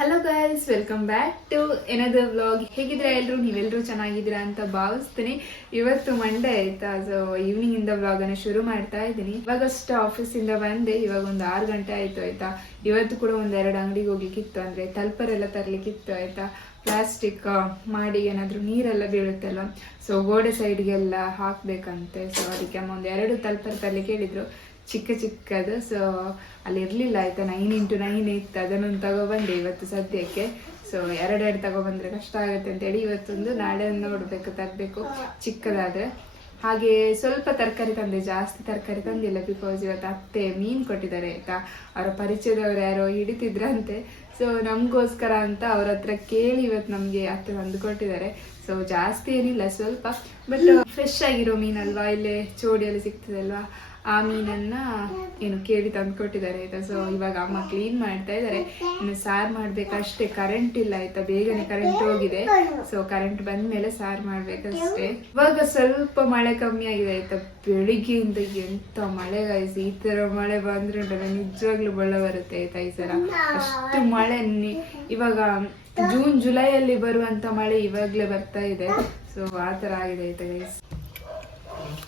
Hello guys, welcome back to another vlog. ಹೇಗಿದ್ರೆ ನೀವೆಲ್ಲರೂ ಚೆನ್ನಾಗಿದ್ದೀರಾ ಅಂತ ಭಾವಿಸ್ತೀನಿ. ಇವತ್ತು ಮಂಡೇ ಆಯ್ತಾ, ಸೊ ಈವ್ನಿಂಗ್ ಇಂದ ವ್ಲಾಗ್ ಅನ್ನು ಶುರು ಮಾಡ್ತಾ ಇದ್ದೀನಿ. ಇವಾಗಷ್ಟು ಆಫೀಸಿಂದ ಬಂದೆ, ಇವಾಗ ಒಂದು 6 ಗಂಟೆ ಆಯ್ತು ಆಯ್ತಾ. ಇವತ್ತು ಕೂಡ ಒಂದೆರಡು ಅಂಗಡಿಗೆ ಹೋಗ್ಲಿಕ್ಕಿತ್ತು, ಅಂದ್ರೆ ತಲ್ಪರೆಲ್ಲ ತರ್ಲಿಕ್ಕಿತ್ತು ಆಯ್ತಾ. ಪ್ಲಾಸ್ಟಿಕ್ ಮಾಡಿ ಏನಾದ್ರು ನೀರೆಲ್ಲ ಬೀಳುತ್ತಲ್ಲ, ಸೊ ಗೋಡೆ ಸೈಡ್ಗೆಲ್ಲ ಹಾಕ್ಬೇಕಂತೆ. ಸೊ ಅದಕ್ಕೆ ಅಮ್ಮ ಒಂದು 2 ತಲ್ಪರ್ ತರ್ಲಿಕ್ಕೆ ಹೇಳಿದ್ರು, ಚಿಕ್ಕದು. ಸೊ ಅಲ್ಲಿ ಇರಲಿಲ್ಲ ಆಯ್ತಾ, 9x9 ಇತ್ತು, ಅದನ್ನೊಂದು ತಗೊಬಂದೆ ಇವತ್ತು ಸದ್ಯಕ್ಕೆ. ಸೊ ಎರಡೆರಡು ತಗೊಬಂದ್ರೆ ಕಷ್ಟ ಆಗುತ್ತೆ ಅಂತೇಳಿ ಇವತ್ತೊಂದು, ನಾಳೆ ನೋಡ್ಬೇಕು ತರಬೇಕು ಚಿಕ್ಕದಾದ್ರೆ. ಹಾಗೆ ಸ್ವಲ್ಪ ತರಕಾರಿ ತಂದೆ, ಜಾಸ್ತಿ ತರಕಾರಿ ತಂದಿಲ್ಲ, ಬಿಕಾಸ್ ಇವತ್ತು ಅತ್ತೆ ಮೀನು ಕೊಟ್ಟಿದ್ದಾರೆ ಆಯ್ತಾ. ಅವರ ಪರಿಚಯದವರು ಯಾರೋ ಹಿಡಿತಿದ್ರಂತೆ, ಸೊ ನಮಗೋಸ್ಕರ ಅಂತ ಅವ್ರ ಹತ್ರ ಕೇಳಿ ಇವತ್ತು ನಮಗೆ ಅತ್ತೆ ತಂದು ಕೊಟ್ಟಿದ್ದಾರೆ. ಸೊ ಜಾಸ್ತಿ ಏನಿಲ್ಲ, ಸ್ವಲ್ಪ, ಬಟ್ ಫ್ರೆಶ್ ಆಗಿರೋ ಮೀನಲ್ವಾ, ಇಲ್ಲೇ ಚೋಡಿಯಲ್ಲಿ ಸಿಗ್ತದಲ್ವಾ, ಆ ಮೀನನ್ನ ಏನು ಕೇಳಿ ತಂದು ಕೊಟ್ಟಿದ್ದಾರೆ ಆಯ್ತಾ. ಸೊ ಇವಾಗ ಅಮ್ಮ ಕ್ಲೀನ್ ಮಾಡ್ತಾ ಇದ್ದಾರೆ, ಇನ್ನು ಸಾರು ಮಾಡ್ಬೇಕಷ್ಟೇ. ಕರೆಂಟ್ ಇಲ್ಲ ಆಯ್ತಾ, ಬೇಗನೆ ಕರೆಂಟ್ ಹೋಗಿದೆ. ಸೊ ಕರೆಂಟ್ ಬಂದ್ಮೇಲೆ ಸಾರು ಮಾಡ್ಬೇಕಷ್ಟೇ. ಇವಾಗ ಸ್ವಲ್ಪ ಮಳೆ ಕಮ್ಮಿ ಆಗಿದೆ ಆಯ್ತಾ. ಬೆಳಿಗ್ಗೆಯಿಂದ ಎಂತ ಮಳೆ ಗಾಯಿಸಿ, ಈ ತರ ಮಳೆ ಬಂದ್ರೆ ನಿಜವಾಗ್ಲೂ ಬಳ್ಳ ಬರುತ್ತೆ ಆಯ್ತಾ. ಈ ಸಲ ಅಷ್ಟು ಮಳೆ ಇವಾಗ ಜೂನ್ ಜುಲೈಯಲ್ಲಿ ಬರುವಂತ ಮಳೆ ಇವಾಗ್ಲೇ ಬರ್ತಾ ಇದೆ. ಸೊ ಆ ತರ ಆಗಿದೆ ಆಯ್ತಾ ಗೈಸ್.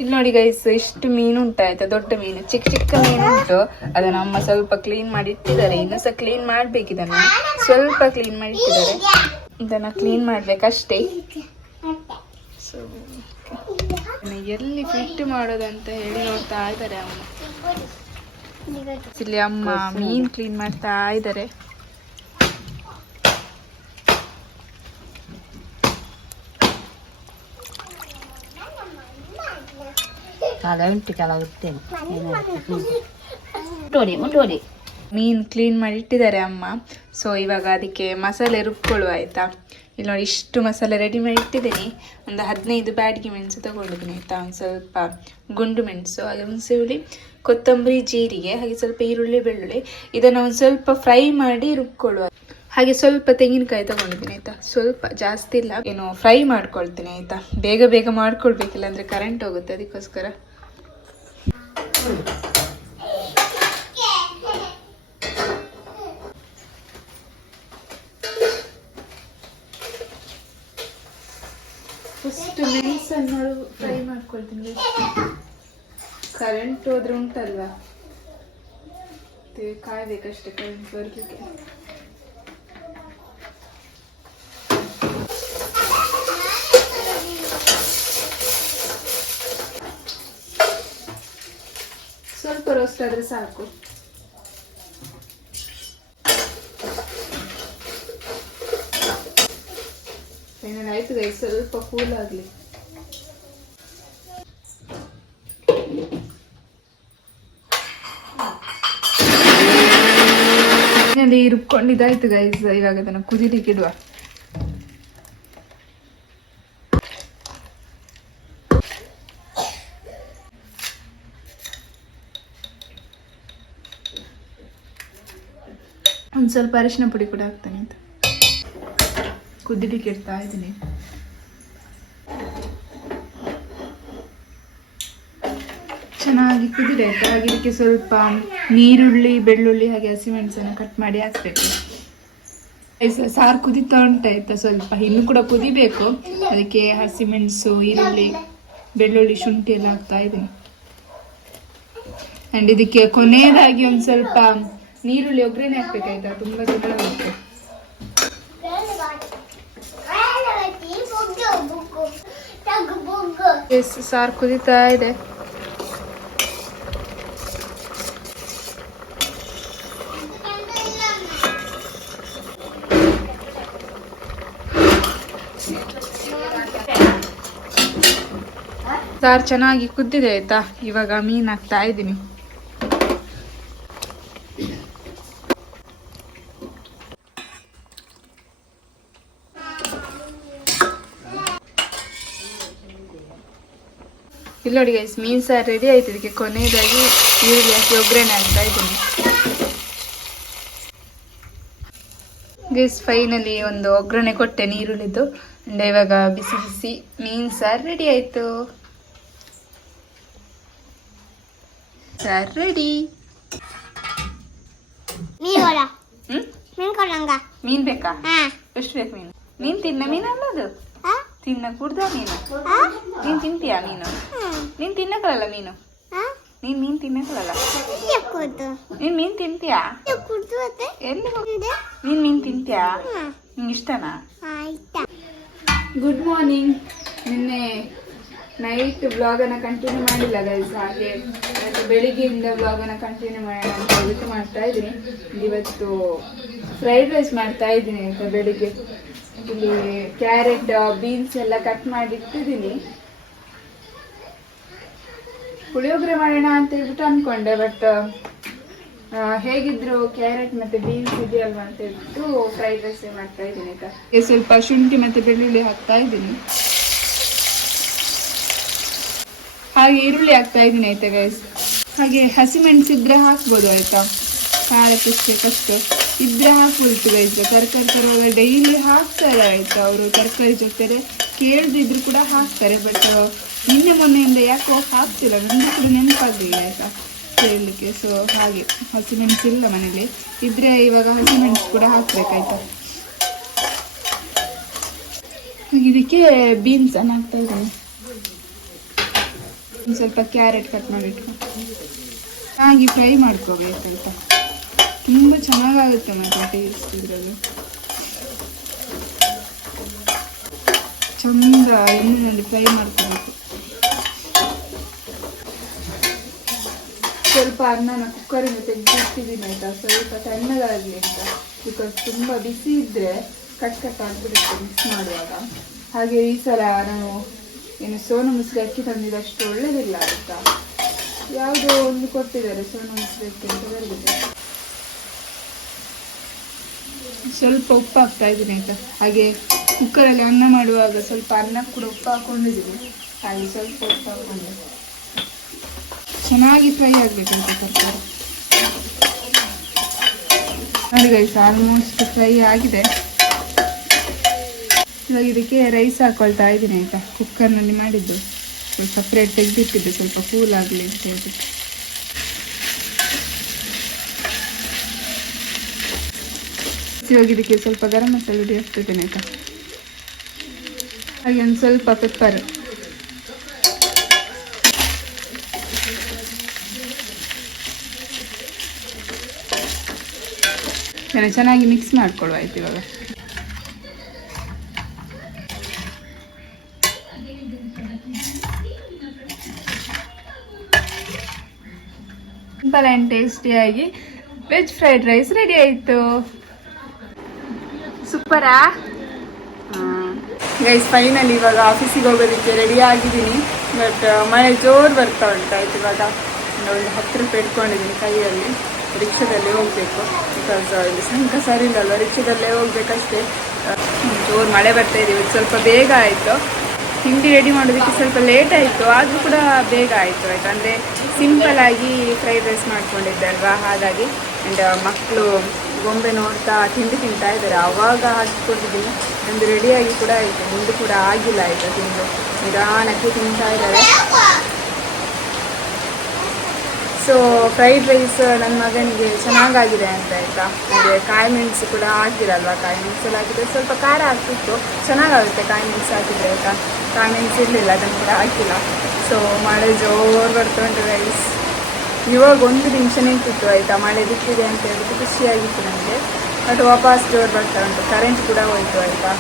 ಇಲ್ಲಿ ನೋಡಿ ಗೈಸ್, ಇಷ್ಟು ಮೀನು ಉಂಟಾಯ್ತಾ, ದೊಡ್ಡ ಮೀನು. ಚಿಕ್ಕ ಮೀನು ಉಂಟು, ಅದನ್ನ ಅಮ್ಮ ಸ್ವಲ್ಪ ಕ್ಲೀನ್ ಮಾಡಿ ಇಟ್ಟಿದ್ದಾರೆ. ಇನ್ನು ಸಹ ಕ್ಲೀನ್ ಮಾಡ್ಬೇಕು, ಇದನ್ನ ಸ್ವಲ್ಪ ಕ್ಲೀನ್ ಮಾಡಿ ಇಟ್ಟಿದ್ದಾರೆ, ಇದನ್ನ ಕ್ಲೀನ್ ಮಾಡ್ಬೇಕಷ್ಟೇ. ಸೊ ಎಲ್ಲಿ ಫಿಟ್ ಮಾಡೋದಂತ ಹೇಳಿ ನೋಡ್ತಾ ಇದ್ದಾರೆ ಅಮ್ಮ. ಇಲ್ಲಿ ಅಮ್ಮ ಮೀನ್ ಕ್ಲೀನ್ ಮಾಡ್ತಾ ಇದ್ದಾರೆ. ಮೀನ್ ಕ್ಲೀನ್ ಮಾಡಿ ಇಟ್ಟಿದ್ದಾರೆ ಅಮ್ಮ. ಸೊ ಇವಾಗ ಅದಕ್ಕೆ ಮಸಾಲೆ ರುಬ್ಕೊಳ್ಳುವ ಆಯ್ತಾ. ಇಲ್ಲಿ ನೋಡಿ, ಇಷ್ಟು ಮಸಾಲೆ ರೆಡಿ ಮಾಡಿ ಇಟ್ಟಿದ್ದೀನಿ. ಒಂದು 15 ಬ್ಯಾಡಗಿ ಮೆಣಸು ತಗೊಂಡಿದ್ದೀನಿ ಆಯ್ತಾ. ಒಂದು ಸ್ವಲ್ಪ ಗುಂಡು ಮೆಣಸು, ಹಾಗೆ ಹುಣಸೆ ಹುಳಿ, ಕೊತ್ತಂಬರಿ, ಜೀರಿಗೆ, ಹಾಗೆ ಸ್ವಲ್ಪ ಈರುಳ್ಳಿ, ಬೆಳ್ಳುಳ್ಳಿ. ಇದನ್ನು ಒಂದು ಸ್ವಲ್ಪ ಫ್ರೈ ಮಾಡಿ ರುಬ್ಕೊಳ್ಳುವ. ಹಾಗೆ ಸ್ವಲ್ಪ ತೆಂಗಿನಕಾಯಿ ತಗೊಂಡಿದ್ದೀನಿ ಆಯ್ತಾ. ಸ್ವಲ್ಪ ಜಾಸ್ತಿ ಇಲ್ಲ, ಏನು ಫ್ರೈ ಮಾಡ್ಕೊಳ್ತೀನಿ ಆಯ್ತಾ. ಬೇಗ ಮಾಡ್ಕೊಳ್ಬೇಕಿಲ್ಲ ಅಂದ್ರೆ ಕರೆಂಟ್ ಹೋಗುತ್ತೆ, ಅದಕ್ಕೋಸ್ಕರ. ಫಸ್ಟ್ ಮೆಣಸನ್ನು ಫ್ರೈ ಮಾಡ್ಕೊಳ್ತೀನಿ. ಕರೆಂಟ್ ಹೋದ್ರೆ ಉಂಟಲ್ವಾ, ಕಾಯ್ಬೇಕಷ್ಟೇ ಕರೆಂಟ್ ಬರ್ಲಿಕ್ಕೆ. ಸ್ವಲ್ಪ ರೋಸ್ಟ್ ಆದ್ರೆ ಸಾಕು. ಆಯ್ತು ಗೈಸ್, ಸ್ವಲ್ಪ ಕೂಲ್ ಆಗ್ಲಿ. ರುಬ್ಕೊಂಡಿದ್ದಾಯ್ತು ಗೈಸ್, ಇವಾಗ ಅದನ್ನು ಕುದಿಲಿಕ್ಕೆ ಇಡುವ. ಒಂದು ಸ್ವಲ್ಪ ಅರಿಶಿನ ಪುಡಿ ಕೂಡ ಹಾಕ್ತೇನೆ ಅಂತ. ಕುದಿಲಿಕ್ಕೆ ಇಡ್ತಾ ಇದ್ದೀನಿ. ಚೆನ್ನಾಗಿ ಕುದಿದೆ ಆಯ್ತಾ. ಹಾಗೆ ಇದಕ್ಕೆ ಸ್ವಲ್ಪ ನೀರುಳ್ಳಿ, ಬೆಳ್ಳುಳ್ಳಿ, ಹಾಗೆ ಹಸಿಮೆಣಸನ್ನು ಕಟ್ ಮಾಡಿ ಹಾಕ್ಬೇಕು. ಸಾರು ಕುದಿತಾ ಉಂಟಾಯ್ತಾ, ಸ್ವಲ್ಪ ಇನ್ನು ಕೂಡ ಕುದಿಬೇಕು. ಅದಕ್ಕೆ ಹಸಿಮೆಣಸು, ಈರುಳ್ಳಿ, ಬೆಳ್ಳುಳ್ಳಿ, ಶುಂಠಿ ಎಲ್ಲ ಹಾಕ್ತಾ ಇದ್ದೀನಿ. ಅಂಡ್ ಇದಕ್ಕೆ ಕೊನೆಯದಾಗಿ ಒಂದು ಸ್ವಲ್ಪ ನೀರುಳ್ಳಿ ಒಗ್ಗರಣೆ ಹಾಕ್ಬೇಕಾಯ್ತಾ, ತುಂಬಾ ಚೆನ್ನಾಗಿರುತ್ತೆ. ಸಾರು ಕುದಿತಾ ಇದೆ. ಸಾರು ಚೆನ್ನಾಗಿ ಕುದ್ದಿದೆ ಆಯ್ತಾ. ಇವಾಗ ಮೀನು ಹಾಕ್ತಾ ಇದ್ದೀನಿ. ಇಲ್ಲಿ ನೋಡಿ ಗೈಸ್, ಮೀನು ಸಾರು ರೆಡಿ ಆಯ್ತು. ಇದಕ್ಕೆ ಕೊನೆಯದಾಗಿ ಈರುಳ್ಳಿ ಹಾಕಿ ಒಗ್ಗರಣೆ ಹಾಕ್ತಾ ಇದ್ದೀನಿ ಗೈಸ್. ಫೈನಲಿ ಒಂದು ಒಗ್ಗರಣೆ ಕೊಟ್ಟೆ ನೀರುಳ್ಳಿದ್ದು. ಅಂಡ್ ಇವಾಗ ಬಿಸಿ ಬಿಸಿ ಮೀನು ಸಾರು ರೆಡಿ ಆಯ್ತು. ಸಾರು ready. Mira. ¿Mm? Ven con ಮೀನ್ ಬೇಕಾ? ಎಷ್ಟು ಬೇಕು ಮೀನು? ನೀನ್ ತಿನ್ನ ಮೀನು ಅಲ್ಲದು ತಿನ್ನ ಕುಡ್ದ ಮೀನು. ನೀನ್ ತಿಂತೀಯಾ ಮೀನು? ನೀನ್ ತಿನ್ನಕಲ್ಲ ಮೀನು. ನೀನ್ ಮೀನ್ ತಿನ್ನಕಲ್ಲ. ನೀನ್ ಮೀನ್ ತಿಂತೀಯಾ? ಎಲ್ಲಿ ನೀನ್ ಮೀನ್ ತಿಂತೀಯಾ? ನಿಂಗೆ ಇಷ್ಟನಾ? Good morning. ನಿನ್ನೆ ನೈಟ್ ವ್ಲಾಗನ್ನು ಕಂಟಿನ್ಯೂ ಮಾಡಿಲ್ಲ ಗೈಸ್, ಹಾಗೆ ಬೆಳಿಗ್ಗೆಯಿಂದ ವ್ಲಾಗನ್ನು ಕಂಟಿನ್ಯೂ ಮಾಡೋಣ ಅಂತ ಹೇಳ್ಬಿಟ್ಟು ಮಾಡ್ತಾ ಇದ್ದೀನಿ. ಇವತ್ತು ಫ್ರೈಡ್ ರೈಸ್ ಮಾಡ್ತಾ ಇದ್ದೀನಿ ಆಯಿತಾ. ಬೆಳಿಗ್ಗೆ ಇಲ್ಲಿ ಕ್ಯಾರೆಟ್ ಬೀನ್ಸ್ ಎಲ್ಲ ಕಟ್ ಮಾಡಿ ಇಟ್ಟಿದ್ದೀನಿ. ಪುಳಿಯೋಗರೆ ಮಾಡೋಣ ಅಂತ ಹೇಳ್ಬಿಟ್ಟು ಅಂದ್ಕೊಂಡೆ, ಬಟ್ ಹೇಗಿದ್ರು ಕ್ಯಾರೆಟ್ ಮತ್ತು ಬೀನ್ಸ್ ಇದೆಯಲ್ವಾ ಅಂತ ಹೇಳ್ಬಿಟ್ಟು ಫ್ರೈಡ್ ರೈಸ್ ಮಾಡ್ತಾ ಇದ್ದೀನಿ ಆಯಿತಾ. ಸ್ವಲ್ಪ ಶುಂಠಿ ಮತ್ತು ಬೆಳ್ಳುಳ್ಳಿ ಹಾಕ್ತಾ ಇದ್ದೀನಿ, ಹಾಗೆ ಈರುಳ್ಳಿ ಹಾಕ್ತಾ ಇದ್ದೀನಿ ಆಯ್ತಾ ಗೈಸ್. ಹಾಗೆ ಹಸಿಮೆಣಸು ಇದ್ರೆ ಹಾಕ್ಬೋದು ಆಯ್ತಾ, ಖಾರಕ್ಕೆ ಕಷ್ಟು ಇದ್ರೆ ಹಾಕ್ಬೋದು ಗೈಸ್. ತರಕಾರಿ ತರುವಾಗ ಡೈಲಿ ಹಾಕ್ತಾರೆ ಆಯ್ತಾ, ಅವರು ತರಕಾರಿ ಜೊತೆ ಕೇಳ್ದಿದ್ರು ಕೂಡ ಹಾಕ್ತಾರೆ. ಬಟ್ ನಿನ್ನೆ ಮೊನ್ನೆಯಿಂದ ಯಾಕೋ ಹಾಕ್ತಿಲ್ಲ, ನನಗೂ ಕೂಡ ನೆನಪಾಗಲಿಲ್ಲ ಆಯ್ತಾ ಕೇಳಲಿಕ್ಕೆ. ಸೊ ಹಾಗೆ ಹಸಿಮೆಣಸು ಇಲ್ಲ ಮನೇಲಿ, ಇದ್ರೆ ಇವಾಗ ಹಸಿಮೆಣಸು ಕೂಡ ಹಾಕ್ಬೇಕಾಯ್ತಾ. ಇದಕ್ಕೆ ಬೀನ್ಸ್ ಅನ್ನು ಹಾಕ್ತಾ ಇದ್ದೀನಿ. ಸ್ವಲ್ಪ ಕ್ಯಾರೆಟ್ ಕಟ್ ಮಾಡಿ ಇಟ್ಕೊಂಡು ಚೆನ್ನಾಗಿ ಫ್ರೈ ಮಾಡ್ಕೋಬೇಕಂತ, ತುಂಬ ಚೆನ್ನಾಗಾಗುತ್ತೆ ಮತ್ತೆ ಟೇಸ್ಟ್ ಇದ್ರಲ್ಲಿ. ಚಂದ ಎಣ್ಣೆಯಲ್ಲಿ ಫ್ರೈ ಮಾಡ್ಕೋಬೇಕು. ಸ್ವಲ್ಪ ಅನ್ನನ ಕುಕ್ಕರಿಂದ ತೆಗೆದಿಟ್ಟಿದ್ದೀನಿ ಆಯ್ತಾ, ಸ್ವಲ್ಪ ತಣ್ಣಗಾಗಲಿ ಅಂತ. ಬಿಕಾಸ್ ತುಂಬ ಬಿಸಿ ಇದ್ರೆ ಕಟ್ ಕಟ್ ಆಗಿಬಿಡುತ್ತೆ ಮಿಕ್ಸ್ ಮಾಡುವಾಗ. ಹಾಗೆ ಈ ಸಲ ನಾನು ಏನು ಸೋನು ಮುಸ್ಲಿ ಅಕ್ಕಿ ತಂದಿದ್ದಷ್ಟು ಒಳ್ಳೇದಿಲ್ಲ ಆಯ್ತಾ, ಯಾವುದೋ ಒಂದು ಕೊಟ್ಟಿದ್ದಾರೆ ಸೋನು ಮುಸ್ಲಿ ಅಕ್ಕಿ ಅಂತ ಬರೆದಿದೆ. ಸ್ವಲ್ಪ ಉಪ್ಪು ಹಾಕ್ತಾ ಇದ್ದೀನಿ ಆಯ್ತಾ. ಹಾಗೆ ಕುಕ್ಕರಲ್ಲಿ ಅನ್ನ ಮಾಡುವಾಗ ಸ್ವಲ್ಪ ಅನ್ನ ಕೂಡ ಉಪ್ಪು ಹಾಕೊಂಡಿದ್ದೀನಿ, ಹಾಗೆ ಸ್ವಲ್ಪ ಉಪ್ಪು ಹಾಕೊಂಡೆ. ಚೆನ್ನಾಗಿ ಫ್ರೈ ಆಗಬೇಕಂತ ತರಕಾರಿ. ನೋಡಿ ಗೈಸ್, ಆಲ್ಮೋಸ್ಟ್ ಫ್ರೈ ಆಗಿದೆ. ಇವಾಗ ಇದಕ್ಕೆ ರೈಸ್ ಹಾಕೊಳ್ತಾ ಇದ್ದೀನಿ ಆಯಿತಾ. ಕುಕ್ಕರ್ನಲ್ಲಿ ಮಾಡಿದ್ದು ಸಪ್ರೇಟ್ ತೆಗೆದಿಟ್ಟಿದ್ದು, ಸ್ವಲ್ಪ ಕೂಲ್ ಆಗಲಿ ಅಂತ ಹೇಳ್ಬಿಟ್ಟು. ಇವಾಗ ಇದಕ್ಕೆ ಸ್ವಲ್ಪ ಗರಂ ಮಸಾಲೆ ಹುಡಿ ಹಾಕ್ತಿದ್ದೇನೆ ಆಯಿತಾ. ಹಾಗೆ ಒಂದು ಸ್ವಲ್ಪ ಪೆಪ್ಪರ್, ಚೆನ್ನಾಗಿ ಮಿಕ್ಸ್ ಮಾಡ್ಕೊಳ್ಳುವ ಆಯ್ತು. ಇವಾಗ ಸಿಂಪಲ್ ಆ್ಯಂಡ್ ಟೇಸ್ಟಿಯಾಗಿ ವೆಜ್ ಫ್ರೈಡ್ ರೈಸ್ ರೆಡಿ ಆಯಿತು. ಸೂಪರಾ ಗೈಸ್. ಫೈನಲಿ ಇವಾಗ ಆಫೀಸಿಗೆ ಹೋಗೋದಕ್ಕೆ ರೆಡಿ ಆಗಿದ್ದೀನಿ. ಬಟ್ ಮಳೆ ಜೋರು ಬರ್ತಾ ಉಂಟಾಯ್ತು. ಇವಾಗ ಒಂದು 10 ರೂಪಾಯಿ ಇಟ್ಕೊಂಡಿದ್ದೀನಿ ಕೈಯಲ್ಲಿ, ರಿಕ್ಷಾದಲ್ಲಿ ಹೋಗಬೇಕು. ಬಿಕಾಸ್ ಇಲ್ಲಿ ಸಂಕ ಸರಿ ಇಲ್ಲಲ್ವ, ರಿಕ್ಷಾದಲ್ಲೇ ಹೋಗ್ಬೇಕಷ್ಟೇ. ಜೋರು ಮಳೆ ಬರ್ತಾ ಇದೆ. ಇವತ್ತು ಸ್ವಲ್ಪ ಬೇಗ ಆಯಿತು. ತಿಂಡಿ ರೆಡಿ ಮಾಡೋದಕ್ಕೆ ಸ್ವಲ್ಪ ಲೇಟ್ ಆಯಿತು, ಆದರೂ ಕೂಡ ಬೇಗ ಆಯಿತು ಆಯಿತು. ಅಂದರೆ ಸಿಂಪಲಾಗಿ ಫ್ರೈಡ್ ರೈಸ್ ಮಾಡ್ಕೊಂಡಿದ್ದೆ ಅಲ್ವಾ, ಹಾಗಾಗಿ. ಆ್ಯಂಡ್ ಮಕ್ಕಳು ಗೊಂಬೆ ನೋಡ್ತಾ ತಿಂಡಿ ತಿಂತಾ ಇದ್ದಾರೆ. ಆವಾಗ ಹಾಕಿಕೊಟ್ಟಿದ್ದೀನಿ. ಒಂದು ರೆಡಿಯಾಗಿ ಕೂಡ ಆಯಿತು, ಮುಂದೆ ಕೂಡ ಆಗಿಲ್ಲ ಆಯಿತು. ತಿಂದು ನಿಧಾನಕ್ಕೆ ತಿಂತಾ ಇದ್ದಾರೆ. ಸೊ ಫ್ರೈಡ್ ರೈಸ್ ನನ್ನ ಮಗನಿಗೆ ಚೆನ್ನಾಗಾಗಿದೆ ಅಂತ ಆಯಿತಾ. ಹಾಗೆ ಕಾಯಿ ಮೆಣಸು ಕೂಡ ಹಾಕಿರಲ್ವ, ಕಾಯಿ ಮೆಣಸಲ್ಲಿ ಹಾಕಿದರೆ ಸ್ವಲ್ಪ ಖಾರ ಆಗ್ತಿತ್ತು, ಚೆನ್ನಾಗಾಗುತ್ತೆ ಕಾಯಿ ಮೆಣಸು ಹಾಕಿದರೆ ಆಯಿತಾ. ಕಾಯಿ ಮೆಣಸು ಇರಲಿಲ್ಲ, ಅದನ್ನು ಕೂಡ ಹಾಕಿಲ್ಲ. ಸೊ ಮಳೆ ಜೋರು ಬರ್ತಾ ಉಂಟು ರೈಸ್. ಇವಾಗ 1 ನಿಮಿಷ ನಿಂತಿತ್ತು ಆಯಿತಾ, ಮಳೆ ಬಿಟ್ಟಿದೆ ಅಂತ ಹೇಳ್ಬಿಟ್ಟು ಖುಷಿಯಾಗಿತ್ತು ನನಗೆ. ಬಟ್ ವಾಪಸ್ ಜೋರು ಬರ್ತಾ ಉಂಟು, ಕರೆಂಟ್ ಕೂಡ ಹೋಯಿತು ಆಯಿತಾ.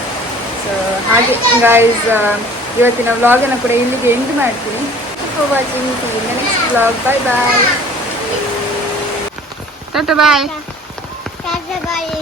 ಸೊ ಹಾಗೆ ಗೈಸ್, ಇವತ್ತಿನ ವ್ಲಾಗನ್ನು ಕೂಡ ಇಲ್ಲಿಗೆ ಎಂಡ್ ಮಾಡ್ತೀನಿ. For watching in the next vlog. Bye bye. Tata bye. Tata bye.